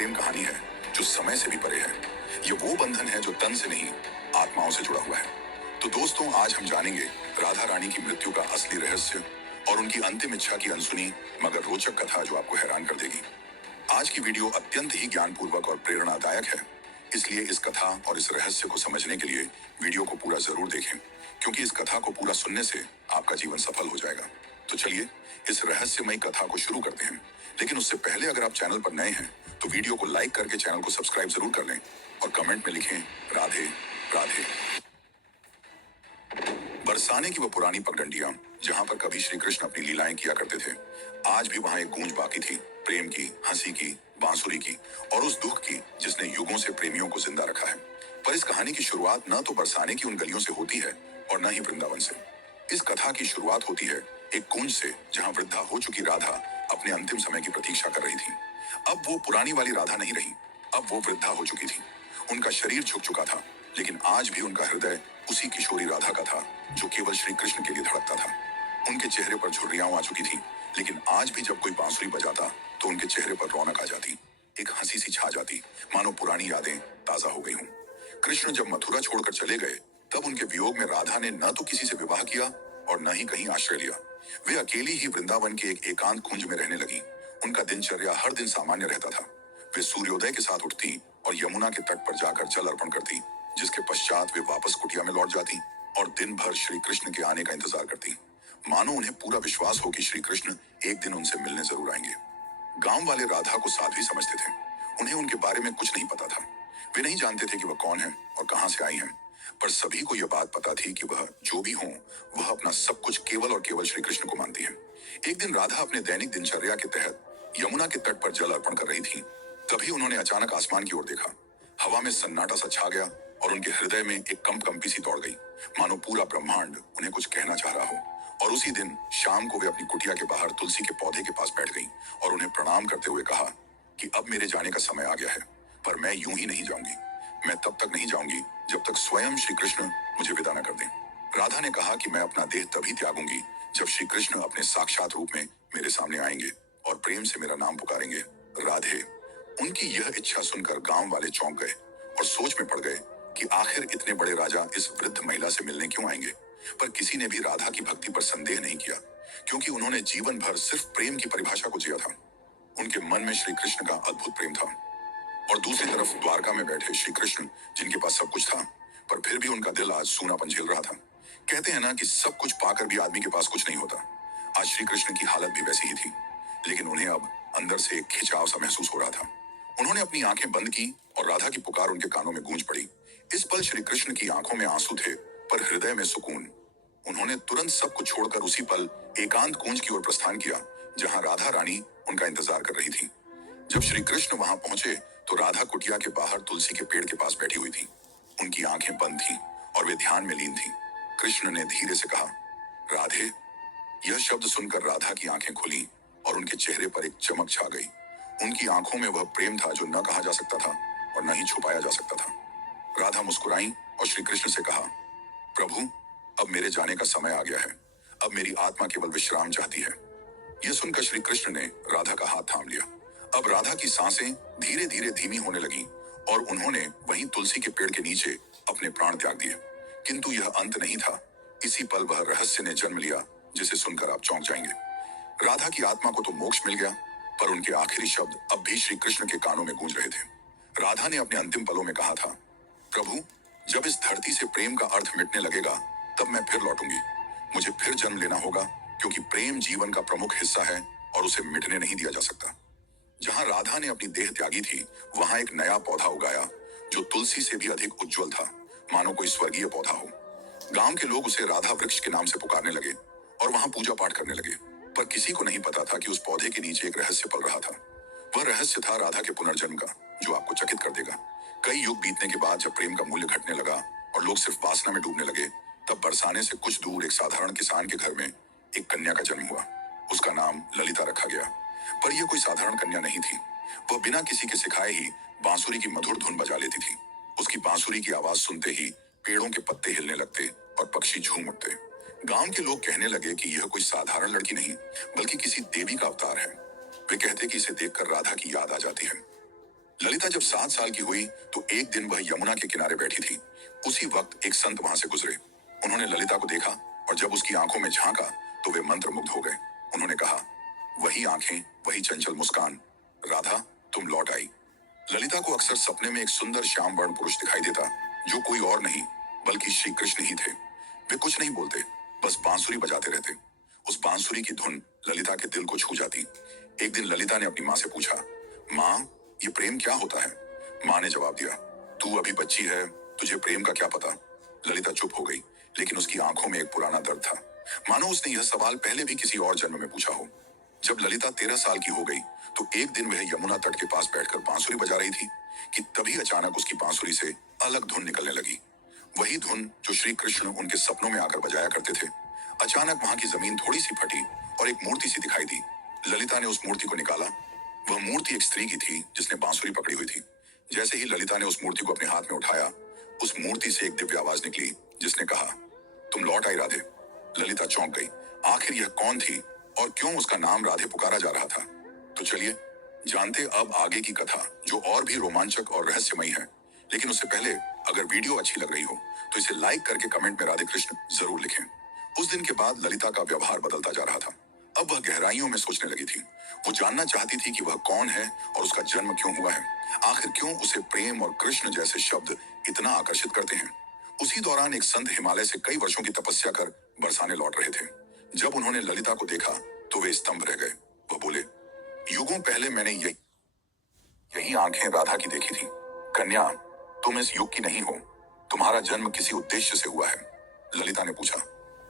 प्रेम कहानी है जो समय से भी परे है। ये वो बंधन है जो तन से नहीं, आत्माओं से जुड़ा हुआ है। तो दोस्तों, आज हम जानेंगे राधा रानी की मृत्यु का असली रहस्य और उनकी अंतिम इच्छा की अनसुनी मगर रोचक कथा जो आपको हैरान कर देगी। आज की वीडियो अत्यंत ही ज्ञानपूर्वक और प्रेरणादायक है, इसलिए इस कथा और इस रहस्य को समझने के लिए वीडियो को पूरा जरूर देखें, क्योंकि इस कथा को पूरा सुनने से आपका जीवन सफल हो जाएगा। तो चलिए इस रहस्यमयी कथा को शुरू करते हैं। लेकिन उससे पहले अगर आप चैनल पर नए हैं तो वीडियो को लाइक करके चैनल को सब्सक्राइब जरूर कर लें और कमेंट में लिखें राधे राधे। बरसाने की वो पुरानी पगडंडियां जहां पर कभी श्री कृष्ण अपनी लीलाएं किया करते थे, आज भी वहां एक गूंज बाकी थी, प्रेम की, हंसी की, बांसुरी की और उस दुख की जिसने युगों से प्रेमियों को जिंदा रखा है। पर इस कहानी की शुरुआत न तो बरसाने की उन गलियों से होती है और न ही वृंदावन से। इस कथा की शुरुआत होती है एक कुंज से, जहां वृद्धा हो चुकी राधा अपने अंतिम समय की प्रतीक्षा कर रही थी। अब वो पुरानी वाली राधा नहीं रही, अब वो वृद्धा हो चुकी थी। उनका शरीर झुक चुका था, लेकिन आज भी उनका हृदय उसी किशोरी राधा का था जो केवल श्री कृष्ण के लिए धड़कता था। उनके चेहरे पर झुर्रियां आ चुकी थी, लेकिन आज भी जब कोई बांसुरी बजाता तो उनके चेहरे पर रौनक आ जाती, एक हंसी सी छा जाती, मानो पुरानी यादें ताजा हो गई हों। कृष्ण जब मथुरा छोड़कर चले गए, तब उनके वियोग में राधा ने न तो किसी से विवाह किया और न ही कहीं आश्रय लिया। वे अकेली ही वृंदावन के एक एकांत कुंज में रहने लगी। उनका दिनचर्या हर दिन सामान्य रहता था। वे सूर्योदय के साथ उठती और यमुना के तट पर जाकर जल अर्पण करती, जिसके पश्चात वे वापस कुटिया में लौट जाती और दिन भर श्री कृष्ण के आने का इंतजार करती, मानो उन्हें पूरा विश्वास हो कि श्री कृष्ण एक दिन उनसे मिलने जरूर आएंगे। गांव वाले राधा को साध्वी समझते थे। उन्हें उनके बारे में कुछ नहीं पता था। वे नहीं जानते थे कि वह कौन है और कहां से आई हैं, पर सभी को यह बात पता थी कि वह जो भी हो, वह अपना सब कुछ केवल और केवल श्री कृष्ण को मानती है। एक दिन राधा अपने दैनिक दिनचर्या के तहत यमुना के तट पर जल अर्पण कर रही थी। तभी उन्होंने अचानक आसमान की ओर देखा। हवा में सन्नाटा सा छा गया और उनके हृदय में एक कंपी सी दौड़ गई, मानो पूरा ब्रह्मांड उन्हें कुछ कहना चाह रहा हो। और उसी दिन शाम को वे अपनी कुटिया के बाहर तुलसी के पौधे के पास बैठ गई और उन्हें प्रणाम करते हुए कहा कि अब मेरे जाने का समय आ गया है, पर मैं यूं ही नहीं जाऊंगी। मैं तब तक नहीं जाऊंगी जब तक स्वयं श्री कृष्ण मुझे विदा न कर दें। राधा ने कहा कि मैं अपना देह तभी त्यागूंगी जब श्री कृष्ण अपने साक्षात रूप में मेरे सामने आएंगे और प्रेम से मेरा नाम पुकारेंगे, राधे। उनकी यह इच्छा सुनकर गांव वाले चौंक गए और सोच में पड़ गए कि आखिर इतने बड़े राजा इस वृद्ध महिला से मिलने क्यों आएंगे। पर किसी ने भी राधा की भक्ति पर संदेह नहीं किया, क्योंकि उन्होंने जीवन भर सिर्फ प्रेम की परिभाषा को जिया था। उनके मन में श्री कृष्ण का अद्भुत प्रेम था और दूसरी तरफ द्वारका में बैठे श्री कृष्ण, जिनके पास सब कुछ था, पर फिर भी उनका दिल आज सूनापन झेल रहा था। कहते हैं ना कि सब कुछ पाकर भी आदमी के पास कुछ नहीं होता। आज श्री कृष्ण की हालत भी वैसी ही थी, लेकिन उन्हें अब अंदर से एक खिंचाव सा महसूस हो रहा था। उन्होंने अपनी आंखें बंद की और राधा की पुकार उनके कानों में गूंज पड़ी। इस पल श्री कृष्ण की आंखों में आंसू थे, पर हृदय में सुकून। उन्होंने तुरंत सब कुछ छोड़कर उसी पल एकांत कुंज की ओर प्रस्थान किया, जहां राधा रानी उनका इंतजार कर रही थी। जब श्री कृष्ण वहां पहुंचे तो राधा कुटिया के बाहर तुलसी के पेड़ के पास बैठी हुई थी। उनकी आंखें बंद थीं और वे ध्यान में लीन थीं। कृष्ण ने धीरे से कहा, राधे। यह शब्द सुनकर राधा की आंखें खुली और उनके चेहरे पर एक चमक छा गई। उनकी आंखों में वह प्रेम था जो न कहा जा सकता था और न ही छुपाया जा सकता था। राधा मुस्कुराई और श्री कृष्ण से कहा, प्रभु, अब मेरे जाने का समय आ गया है। अब मेरी आत्मा केवल विश्राम चाहती है। यह सुनकर श्री कृष्ण ने राधा का हाथ थाम लिया। अब राधा की सांसें धीरे धीरे धीमी होने लगी और उन्होंने वहीं तुलसी के पेड़ के नीचे अपने प्राण त्याग दिए। किंतु यह अंत नहीं था। इसी पल वह रहस्य ने जन्म लिया जिसे सुनकर आप चौंक जाएंगे। राधा की आत्मा को तो मोक्ष मिल गया, पर उनके आखिरी शब्द अब भी श्री कृष्ण के कानों में गूंज रहे थे। राधा ने अपने अंतिम पलों में कहा था, प्रभु, जब इस धरती से प्रेम का अर्थ मिटने लगेगा तब मैं फिर लौटूंगी। मुझे फिर जन्म लेना होगा, क्योंकि प्रेम जीवन का प्रमुख हिस्सा है और उसे मिटने नहीं दिया जा सकता। जहां राधा ने अपनी देह त्यागी थी, वहां एक नया पौधा उगाया जो तुलसी से भी अधिक उज्जवल था, मानो कोई स्वर्गीय पौधा हो। गांव के लोग उसे राधा वृक्ष के नाम से पुकारने लगे और वहां पूजा पाठ करने लगे। पर किसी को नहीं पता था कि उस पौधे के नीचे एक रहस्य पल रहा था। वह रहस्य था राधा के पुनर्जन्म का, जो आपको चकित कर देगा। कई युग बीतने के बाद जब प्रेम का मूल्य घटने लगा और लोग सिर्फ वासना में डूबने लगे, तब बरसाने से कुछ दूर एक साधारण किसान के घर में एक कन्या का जन्म हुआ। उसका नाम ललिता रखा गया। पर यह कोई साधारण कन्या नहीं थी। वह बिना किसी के सिखाए ही बांसुरी की मधुर धुन बजा लेती थी। उसकी बांसुरी की आवाज सुनते ही पेड़ों के पत्ते हिलने लगते और पक्षी झूम उठते। गांव के लोग कहने लगे कि यह कोई साधारण लड़की नहीं, बल्कि किसी देवी का अवतार है। वे कहते कि इसे देखकर राधा की याद आ जाती है। ललिता जब 7 साल की हुई तो एक दिन वह यमुना के किनारे बैठी थी। उसी वक्त एक संत वहां से गुजरे। उन्होंने ललिता को देखा और जब उसकी आंखों में झांका तो वे मंत्रमुग्ध हो गए। उन्होंने कहा, वही आंखें, वही चंचल मुस्कान, राधा तुम लौट आई। ललिता को अक्सर सपने में एक सुंदर श्याम वर्ण पुरुष दिखाई देता, जो कोई और नहीं बल्कि श्री कृष्ण ही थे। वे कुछ नहीं बोलते, बस बांसुरी बजाते रहते। उस बांसुरी की धुन ललिता के दिल को छू जाती। एक दिन ललिता ने अपनी माँ से पूछा, माँ ये प्रेम क्या होता है? माँ ने जवाब दिया, तू अभी बच्ची है, तुझे प्रेम का क्या पता। ललिता चुप हो गई, लेकिन उसकी आंखों में एक पुराना दर्द था, मानो उसने यह सवाल पहले भी किसी और जन्म में पूछा हो। जब ललिता 13 साल की हो गई तो एक दिन वह यमुना तट के पास बैठकर बांसुरी बजा रही थी कि तभी अचानक उसकी बांसुरी से अलग धुन निकलने लगी। वही धुन जो श्री कृष्ण उनके सपनों में आकर बजाया करते थे। अचानक वहां की जमीन थोड़ी सी फटी और एक मूर्ति सी दिखाई दी। ललिता ने उस मूर्ति को निकाला। वह मूर्ति एक स्त्री की थी जिसने बांसुरी पकड़ी हुई थी। जैसे ही ललिता ने उस मूर्ति को अपने हाथ में उठाया, उस मूर्ति से एक दिव्य आवाज निकली जिसने कहा, तुम लौट आई राधे। ललिता चौंक गई। आखिर यह कौन थी और क्यों उसका नाम राधे पुकारा जा रहा था? तो चलिए जानते अब आगे की कथा, जो और भी रोमांचक और रहस्यमयी है। लेकिन उससे पहले अगर वीडियो अच्छी लग रही हो तो इसे लाइक करके कमेंट में राधे कृष्ण जरूर लिखें। उस दिन के बाद ललिता का व्यवहार बदलता जा रहा था। अब वह गहराइयों में सोचने लगी थी। वो जानना चाहती थी कि वह कौन है और उसका जन्म क्यों हुआ है। आखिर क्यों उसे प्रेम और कृष्ण जैसे शब्द इतना आकर्षित करते हैं। उसी दौरान एक संत हिमालय से कई वर्षों की तपस्या कर बरसाने लौट रहे थे। जब उन्होंने ललिता को देखा तो वे स्तंभ रह गए। वह बोले, युगों पहले मैंने यही आंखें राधा की देखी थी। कन्या, तुम इस युग की नहीं हो, तुम्हारा जन्म किसी उद्देश्य से हुआ है। ललिता ने पूछा,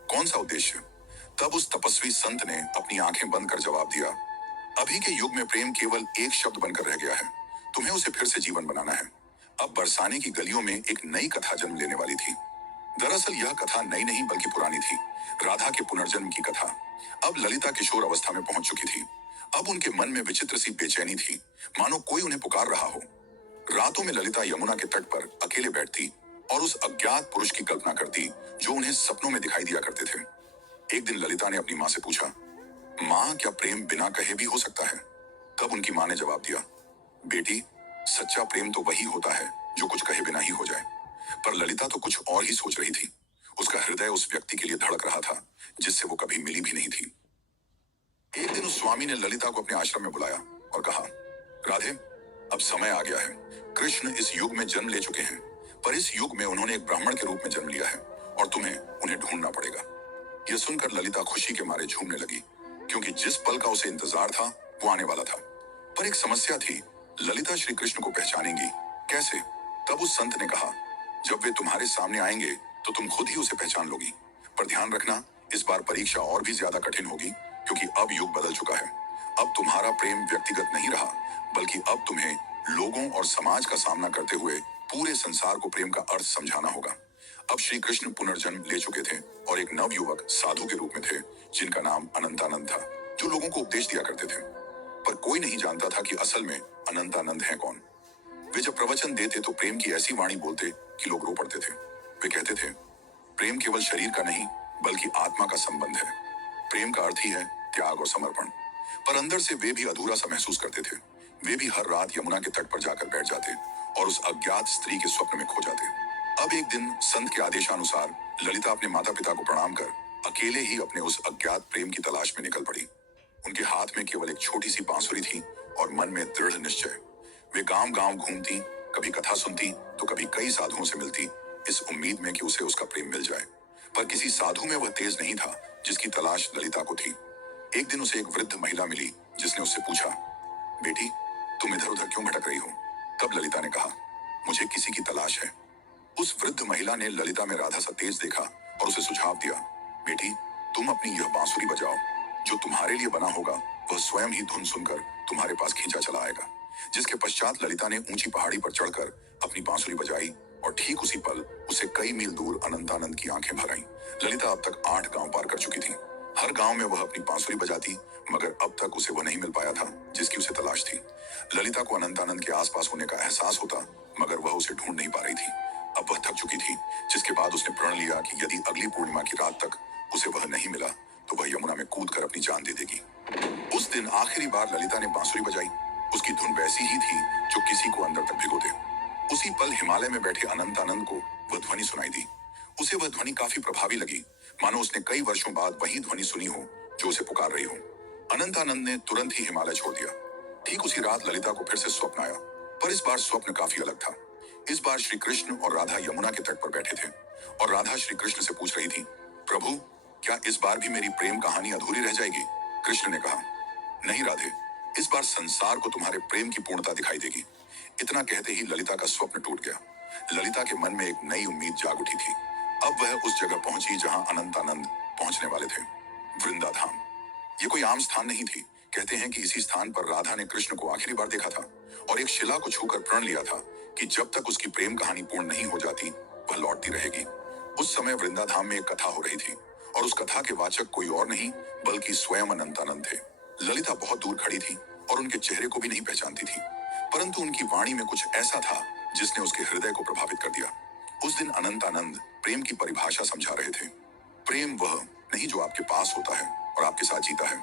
कौन सा उद्देश्य? तब उस तपस्वी संत ने अपनी आंखें बंद कर जवाब दिया, अभी के युग में प्रेम केवल एक शब्द बनकर रह गया है। तुम्हें उसे फिर से जीवन बनाना है। अब बरसाने की गलियों में एक नई कथा जन्म लेने वाली थी। दरअसल यह कथा नई नहीं बल्कि पुरानी थी, राधा के पुनर्जन्म की कथा। अब ललिता किशोर अवस्था में पहुंच चुकी थी। अब उनके मन में विचित्र सी बेचैनी थी, मानो कोई उन्हें पुकार रहा हो। रातों में ललिता यमुना के तट पर अकेले बैठती और उस अज्ञात पुरुष की कल्पना करती जो उन्हें सपनों में दिखाई दिया करते थे। एक दिन ललिता ने अपनी माँ से पूछा, माँ क्या प्रेम बिना कहे भी हो सकता है? तब उनकी माँ ने जवाब दिया, बेटी सच्चा प्रेम तो वही होता है जो कुछ कहे बिना ही हो जाए। पर ललिता तो कुछ और ही सोच रही थी। उसका हृदय उस व्यक्ति के लिए धड़क रहा था जिससे वो कभी मिली भी नहीं थी। एक दिन उस स्वामी ने ललिता को अपने आश्रम में बुलाया और कहा, राधे अब समय आ गया है। कृष्ण इस युग में जन्म ले चुके हैं, पर इस युग में उन्होंने एक ब्राह्मण के रूप में जन्म लिया है और तुम्हें उन्हें ढूंढना पड़ेगा। यह सुनकर ललिता खुशी के मारे झूमने लगी, क्योंकि जिस पल का उसे इंतजार था वो आने वाला था। पर एक समस्या थी, ललिता श्री कृष्ण को पहचानेंगी कैसे? तब उस संत ने कहा, जब वे तुम्हारे सामने आएंगे तो तुम खुद ही उसे पहचान लोगी। पर ध्यान रखना, इस बार परीक्षा और भी ज्यादा कठिन होगी, क्योंकि अब युग बदल चुका है। अब तुम्हारा प्रेम व्यक्तिगत नहीं रहा, बल्कि अब तुम्हें लोगों और समाज का सामना करते हुए पूरे संसार को प्रेम का अर्थ समझाना होगा। अब श्री कृष्ण पुनर्जन्म ले चुके थे और एक नव युवक साधु के रूप में थे, जिनका नाम अनंतानंद था, जो लोगों को उपदेश दिया करते थे। पर कोई नहीं जानता था कि असल में अनंतानंद है कौन। वे जब प्रवचन देते तो प्रेम की ऐसी वाणी बोलते कि लोग रो पड़ते थे। वे कहते थे, प्रेम केवल शरीर का नहीं बल्कि आत्मा का संबंध है। प्रेम का अर्थ ही है त्याग और समर्पण। पर अंदर से वे भी अधूरा सा महसूस करते थे। वे भी हर रात यमुना के तट पर जाकर बैठ जाते और उस अज्ञात स्त्री के स्वप्न में खो जाते। अब एक दिन संत के आदेशानुसार ललिता अपने माता पिता को प्रणाम कर अकेले ही अपने उस अज्ञात प्रेम की तलाश में निकल पड़ी। उनके हाथ में केवल एक छोटी सी बांसुरी थी और मन में दृढ़ निश्चय। वे गांव गांव घूमती, कभी कथा सुनती तो कभी कई साधुओं से मिलती, इस उम्मीद में कि उसे उसका प्रेम मिल जाए। पर किसी साधु में वह तेज नहीं था जिसकी तलाश ललिता को थी। एक दिन उसे एक वृद्ध महिला मिली जिसने उससे पूछा, बेटी तुम इधर उधर क्यों भटक रही हो? तब ललिता ने कहा, मुझे किसी की तलाश है। उस वृद्ध महिला ने ललिता में राधा सा तेज देखा और उसे सुझाव दिया, बेटी तुम अपनी यह बांसुरी बजाओ, जो तुम्हारे लिए बना होगा वह स्वयं ही धुन सुनकर तुम्हारे पास खींचा चला आएगा। जिसके पश्चात ललिता ने ऊंची पहाड़ी पर चढ़कर अपनी बांसुरी बजाई और ठीक उसी पल उसे कई मील दूर अनंतानंद की आंखें भर आईं। ललिता अब तक 8 गांव पार कर चुकी थी। हर गांव में वह अपनी बांसुरी बजाती, मगर अब तक उसे वह नहीं मिल पाया था जिसकी उसे तलाश थी। ललिता को अनंतानंद के आसपास होने का एहसास होता, मगर वह उसे ढूंढ नहीं पा रही थी। अब वह थक चुकी थी, जिसके बाद उसने प्रण लिया कि यदि अगली पूर्णिमा की रात तक उसे वह नहीं मिला तो वह यमुना में कूद कर अपनी जान दे देगी। उस दिन आखिरी बार ललिता ने बांसुरी बजाई। उसकी धुन वैसी ही थी जो किसी को हिमालय में बैठे अनंतानंद को वह ध्वनि सुनाई दी। उसे वह ध्वनि काफी प्रभावी लगी, मानो उसने कई वर्षों बाद वही ध्वनि सुनी हो जो उसे पुकार रही हो। अनंतानंद ने तुरंत ही हिमालय छोड़ दिया। ठीक उसी रात ललिता को फिर से स्वप्न आया, पर इस बार स्वप्न काफी अलग था। इस बार श्री कृष्ण और राधा यमुना के तट पर बैठे थे और राधा श्री कृष्ण से पूछ रही थी, प्रभु, क्या इस बार भी मेरी प्रेम कहानी अधूरी रह जाएगी? कृष्ण ने कहा, नहीं राधे, इस बार संसार को तुम्हारे प्रेम की पूर्णता दिखाई देगी। इतना कहते ही ललिता का स्वप्न टूट गया। ललिता के मन में एक नई उम्मीद जाग उठी थी। अब वह उस जगह पहुंची जहां अनंतानंद पहुंचने वाले थे, वृंदाधाम। ये कोई आम स्थान नहीं थी। कहते हैं कि इसी स्थान पर राधा ने कृष्ण को आखिरी बार देखा था और एक शिला को छूकर प्रण लिया था कि जब तक उसकी प्रेम कहानी पूर्ण नहीं हो जाती वह लौटती रहेगी। उस समय वृंदाधाम में एक कथा हो रही थी और उस कथा के वाचक कोई और नहीं बल्कि स्वयं अनंतानंद थे। ललिता बहुत दूर खड़ी थी और उनके चेहरे को भी नहीं पहचानती थी, परंतु उनकी वाणी में कुछ ऐसा था जिसने उसके हृदय को प्रभावित कर दिया। उस दिन अनंतानंद प्रेम की परिभाषा समझा रहे थे। प्रेम वह नहीं जो आपके पास होता है और आपके साथ जीता है।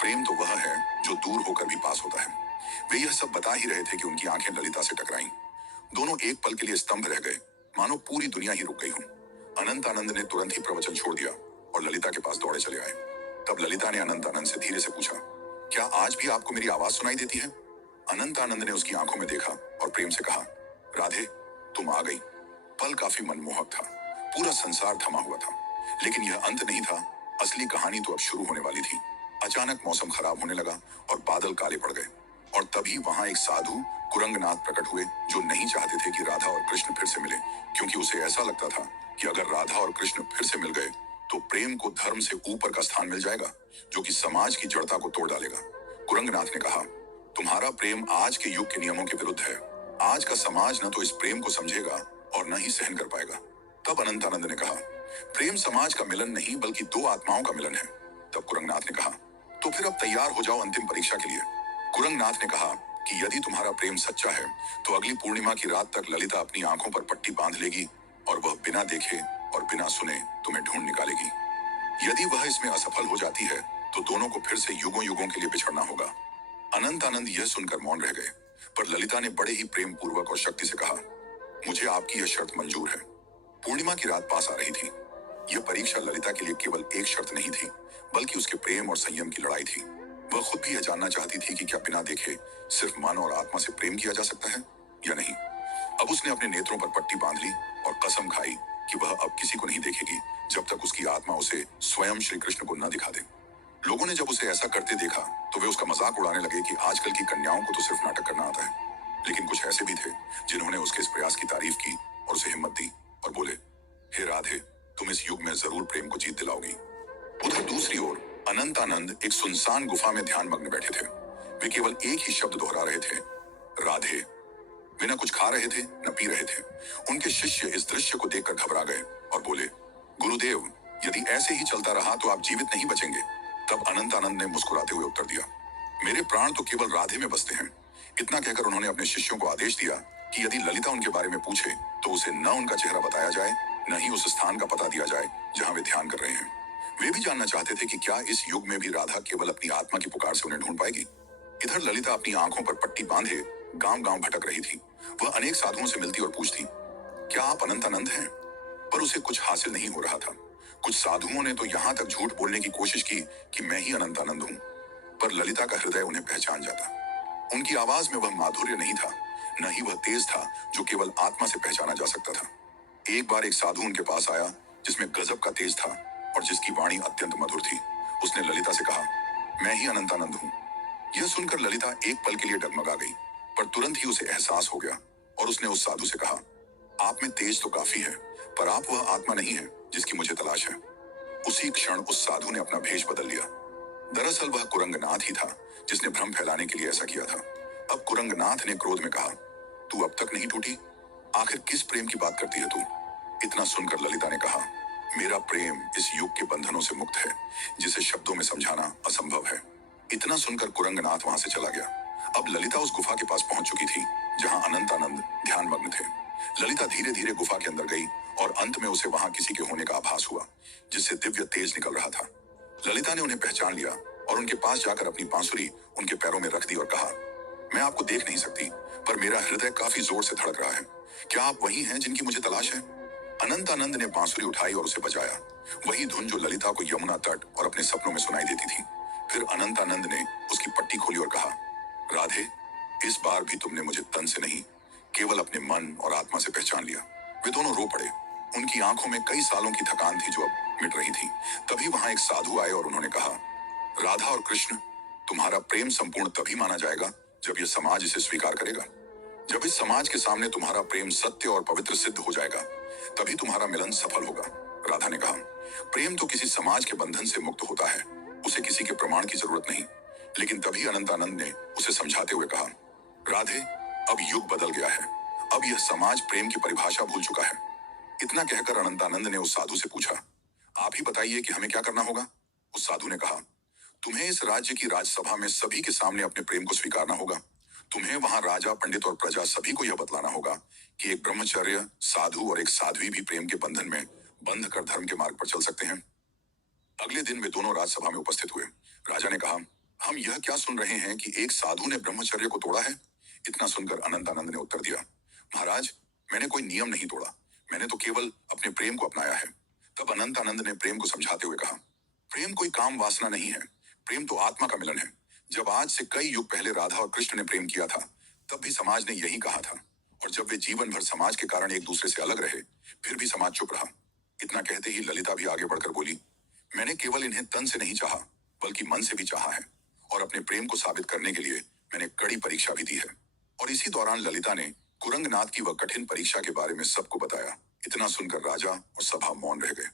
प्रेम तो वह है जो दूर होकर भी पास होता है। वे यह सब बता ही रहे थे कि उनकी आंखें ललिता से टकराईं। दोनों एक पल के लिए स्तंभ रह गए, मानो पूरी दुनिया ही रुक गई हो। अनंतानंद ने तुरंत ही प्रवचन छोड़ दिया और ललिता के पास दौड़े चले आए। तब ललिता ने अनंतानंद से धीरे से पूछा, क्या आज भी आपको मेरी आवाज सुनाई देती है? अनंतानंद ने उसकी आंखों में देखा और प्रेम से कहा, राधे, तुम आ गई। पल काफी मनमोहक था। पूरा संसार थमा हुआ था, लेकिन यह अंत नहीं था। असली कहानी तो अब शुरू होने वाली थी। अचानक मौसम खराब होने लगा और बादल काले पड़ गए और तभी वहां एक साधु कुरंगनाथ प्रकट हुए जो नहीं चाहते थे कि राधा और कृष्ण फिर से मिले, क्योंकि उसे ऐसा लगता था कि अगर राधा और कृष्ण फिर से मिल गए तो प्रेम को धर्म से ऊपर का स्थान मिल जाएगा जो कि समाज की जड़ता को तोड़ डालेगा। कुरंगनाथ ने कहा, तुम्हारा प्रेम आज के युग के नियमों के विरुद्ध है। आज का समाज न तो इस प्रेम को समझेगा और न ही सहन कर पाएगा। तब अनंतानंद ने कहा, प्रेम समाज का मिलन नहीं बल्कि दो आत्माओं का मिलन है। तब कुरंगनाथ ने कहा, तो फिर अब तैयार हो जाओ अंतिम परीक्षा के लिए। कुरंगनाथ ने कहा कि यदि तुम्हारा प्रेम सच्चा है तो अगली पूर्णिमा की रात तक ललिता अपनी आंखों पर पट्टी बांध लेगी और वह बिना देखे और बिना सुने तुम्हें ढूंढ निकालेगी। यदि वह इसमें असफल हो जाती है तो दोनों को फिर से युगों युगों के लिए बिछड़ना होगा। अनंतानंद यह सुनकर मौन रह गए, पर ललिता ने बड़े ही प्रेम पूर्वक और शक्ति से कहा, मुझे आपकी यह शर्त मंजूर है। पूर्णिमा की रात पास आ रही थी। यह परीक्षा ललिता के लिए केवल एक शर्त नहीं थी बल्कि उसके प्रेम और संयम की लड़ाई थी। वह खुद भी यह जानना चाहती थी कि क्या बिना देखे सिर्फ मन और आत्मा से प्रेम किया जा सकता है या नहीं। अब उसने अपने नेत्रों पर पट्टी बांध ली और कसम खाई कि वह अब किसी को नहीं देखेगी जब तक उसकी आत्मा उसे स्वयं श्री कृष्ण को न दिखा दे। लोगों ने जब उसे ऐसा करते देखा तो वे उसका मजाक उड़ाने लगे कि आजकल की कन्याओं को तो सिर्फ नाटक करना आता है। लेकिन कुछ ऐसे भी थे जिन्होंने उसके इस प्रयास की तारीफ की और उसे हिम्मत दी और बोले, हे राधे, तुम इस युग में जरूर प्रेम को जीत दिलाओगी। उधर दूसरी ओर अनंतानंद एक सुनसान गुफा में ध्यान मग्न बैठे थे। वे केवल एक ही शब्द दोहरा रहे थे, राधे। वे न कुछ खा रहे थे न पी रहे थे। उनके शिष्य इस दृश्य को देखकर घबरा गए और बोले, गुरुदेव, यदि ऐसे ही चलता रहा तो आप जीवित नहीं बचेंगे। तब अनंतानंद ने मुस्कुराते हुए उत्तर दिया, मेरे प्राण तो केवल राधे में बसते हैं। इतना कहकर उन्होंने अपने शिष्यों को आदेश दिया कि यदि ललिता उनके बारे में पूछे तो उसे न उनका चेहरा बताया जाए न ही उस स्थान का पता दिया जाए जहां वे ध्यान कर रहे हैं। वे भी जानना चाहते थे कि क्या इस युग में भी राधा केवल अपनी आत्मा की पुकार से उन्हें ढूंढ पाएगी। इधर ललिता अपनी आंखों पर पट्टी बांधे गांव गांव भटक रही थी। वह अनेक साधुओं से मिलती और पूछती, क्या आप अनंतानंद हैं? पर उसे कुछ हासिल नहीं हो रहा था। कुछ साधुओं ने तो यहाँ तक झूठ बोलने की कोशिश की कि मैं ही अनंतानंद हूँ, पर ललिता का हृदय उन्हें पहचान जाता। उनकी आवाज में वह माधुर्य नहीं था, न ही वह तेज था जो केवल आत्मा से पहचाना जा सकता था। एक बार एक साधु उनके पास आया जिसमें गजब का तेज था और जिसकी वाणी अत्यंत मधुर थी। उसने ललिता से कहा, मैं ही अनंतानंद हूँ। यह सुनकर ललिता एक पल के लिए डगमगा गई, पर तुरंत ही उसे एहसास हो गया और उसने उस साधु से कहा, आप में तेज तो काफी है, पर आप वह आत्मा नहीं है जिसकी मुझे तलाश है। उसी क्षण उस साधु ने अपना भेष बदल लिया। दरअसल वह कुरंगनाथ ही था जिसने भ्रम फैलाने के लिए ऐसा किया था। अब कुरंगनाथ ने क्रोध में कहा, तू अब तक नहीं टूटी? आखिर किस प्रेम की बात करती है तू? इतना सुनकर ललिता ने कहा, मेरा प्रेम इस युग के बंधनों से मुक्त है जिसे शब्दों में समझाना असंभव है। इतना सुनकर कुरंगनाथ वहां से चला गया। अब ललिता उस गुफा के पास पहुंच चुकी थी जहां अनंतानंद ध्यान मग्न थे। ललिता धीरे धीरे गुफा के अंदर गई और अंत में उसे वहां किसी के होने का आभास हुआ जिससे दिव्य तेज निकल रहा था। ललिता ने उन्हें पहचान लिया और उनके पास जाकर अपनी बांसुरी उनके पैरों में रख दी और कहा, मैं आपको देख नहीं सकती, पर मेरा हृदय काफी जोर से धड़क रहा है। क्या आप वही हैं जिनकी मुझे तलाश है? अनंतानंद ने बांसुरी उठाई और उसे बजाया। वही धुन जो ललिता को यमुना तट और अपने सपनों में सुनाई देती थी। फिर अनंतानंद ने उसकी पट्टी खोली और कहा, राधे, इस बार भी तुमने मुझे तन से नहीं, केवल अपने मन और आत्मा से पहचान लिया। वे दोनों रो पड़े। उनकी आंखों में कई सालों की थकान थी जो अब मिट रही थी। तभी वहां एक साधु आए और उन्होंने कहा, राधा और कृष्ण, तुम्हारा प्रेम संपूर्ण तभी माना जाएगा जब यह समाज इसे स्वीकार करेगा। जब इस समाज के सामने तुम्हारा प्रेम सत्य और पवित्र सिद्ध हो जाएगा, तभी तुम्हारा मिलन सफल होगा। राधा ने कहा, प्रेम तो किसी समाज के बंधन से मुक्त होता है, उसे किसी के प्रमाण की जरूरत नहीं। लेकिन तभी अनंतानंद ने उसे समझाते हुए कहा, राधे, अब युग बदल गया है। अब यह समाज प्रेम की परिभाषा भूल चुका है। इतना कहकर अनंतानंद ने उस साधु से पूछा, आप ही बताइए कि हमें क्या करना होगा? उस साधु ने कहा, तुम्हें इस राज्य की राजसभा में सभी के सामने अपने प्रेम को स्वीकारना होगा। तुम्हें वहां राजा, पंडित और प्रजा सभी को यह बतलाना होगा कि एक ब्रह्मचर्य साधु और एक साध्वी भी प्रेम के बंधन में बंध कर धर्म के मार्ग पर चल सकते हैं। अगले दिन वे दोनों राजसभा में उपस्थित हुए। राजा ने कहा, हम यह क्या सुन रहे हैं कि एक साधु ने ब्रह्मचर्य को तोड़ा है? इतना सुनकर अनंतानंद ने उत्तर दिया, महाराज, मैंने कोई नियम नहीं तोड़ा, मैंने तो केवल अपने प्रेम को अपनाया है। तब अनंतानंद ने प्रेम को समझाते हुए कहा, प्रेम कोई काम वासना नहीं है, प्रेम तो आत्मा का मिलन है। जब आज से कई युग पहले राधा और कृष्ण ने प्रेम किया था, तब भी समाज ने यही कहा था। और जब वे जीवन भर समाज के कारण एक दूसरे से अलग रहे, फिर भी समाज चुप रहा। इतना कहते ही ललिता भी आगे बढ़कर बोली, मैंने केवल इन्हें तन से नहीं चाहा, बल्कि मन से भी चाहा है। और अपने प्रेम को साबित करने के लिए मैंने कड़ी परीक्षा भी दी है। और इसी दौरान ललिता ने कुरंगनाथ की वह कठिन परीक्षा के बारे में सबको बताया। इतना सुनकर राजा और सभा मौन रह गए।